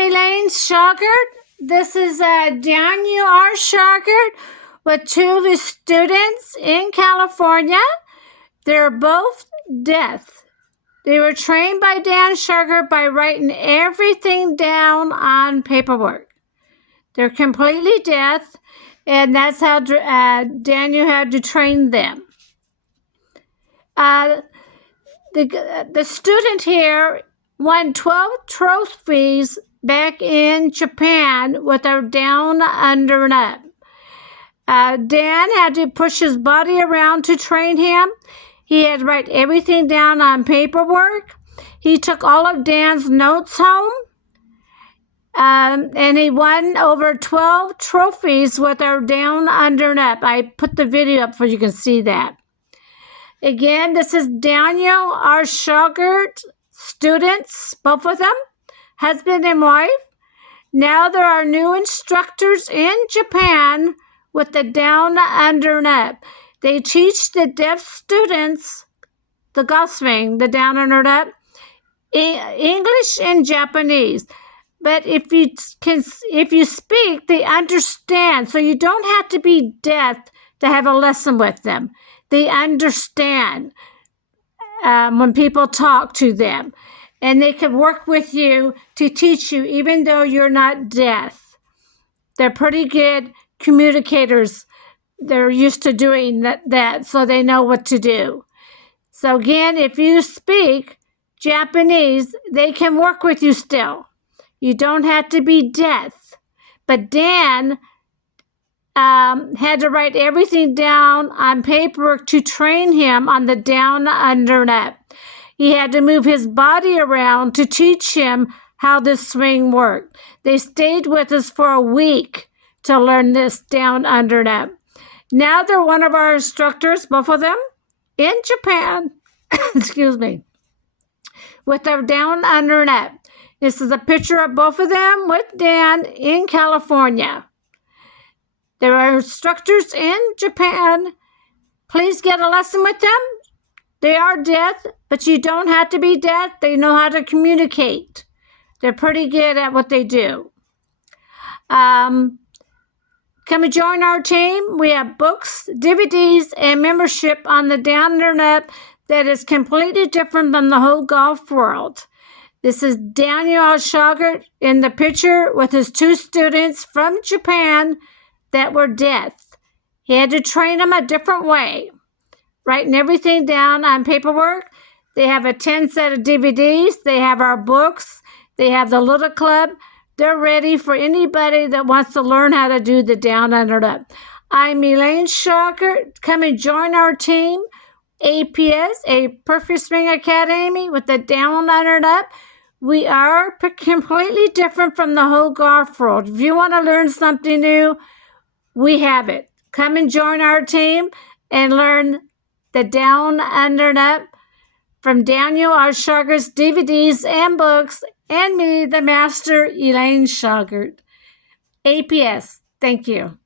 Elaine Shauger. This is Daniel R. Shauger with two of his students in California. They're both deaf. They were trained by Dan Shauger by writing everything down on paperwork. They're completely deaf, and that's how Daniel had to train them. The student here won 12 trophies back in Japan with our down, under, and up. Dan had to push his body around to train him. He had to write everything down on paperwork. He took all of Dan's notes home. And he won over 12 trophies with our down, under, and up. I put the video up so you can see that. Again, this is Daniel R. Shauger students, both of them, husband and wife. Now there are new instructors in Japan with the down, under, and up. They teach the deaf students the golf swing, the down, under, and up, English and Japanese. But if you speak, they understand. So you don't have to be deaf to have a lesson with them. They understand when people talk to them. And they can work with you to teach you, even though you're not deaf. They're pretty good communicators. They're used to doing that, so they know what to do. So again, if you speak Japanese, they can work with you still. You don't have to be deaf. But Dan had to write everything down on paperwork to train him on the down, under, and up. He had to move his body around to teach him how this swing worked. They stayed with us for a week to learn this down, under, and up. Now they're one of our instructors, both of them, in Japan, excuse me, with their down, under, and up. This is a picture of both of them with Dan in California. There are instructors in Japan. Please get a lesson with them. They are deaf, but you don't have to be deaf. They know how to communicate. They're pretty good at what they do. Come and join our team. We have books, DVDs, and membership on the down, under, and up that is completely different than the whole golf world. This is Daniel R. Shauger in the picture with his two students from Japan that were deaf. He had to train them a different way, writing everything down on paperwork. They have a 10 set of DVDs. They have our books. They have the Little Club. They're ready for anybody that wants to learn how to do the down, under, and up. I'm Elaine Shauger. Come and join our team, APS, a Perfect Swing Academy with the down, under, and up. We are completely different from the whole golf world. If you want to learn something new, we have it. Come and join our team and learn the down, under, and up from Daniel R. Shauger's DVDs and books, and me, the master, Elaine Shauger. APS. Thank you.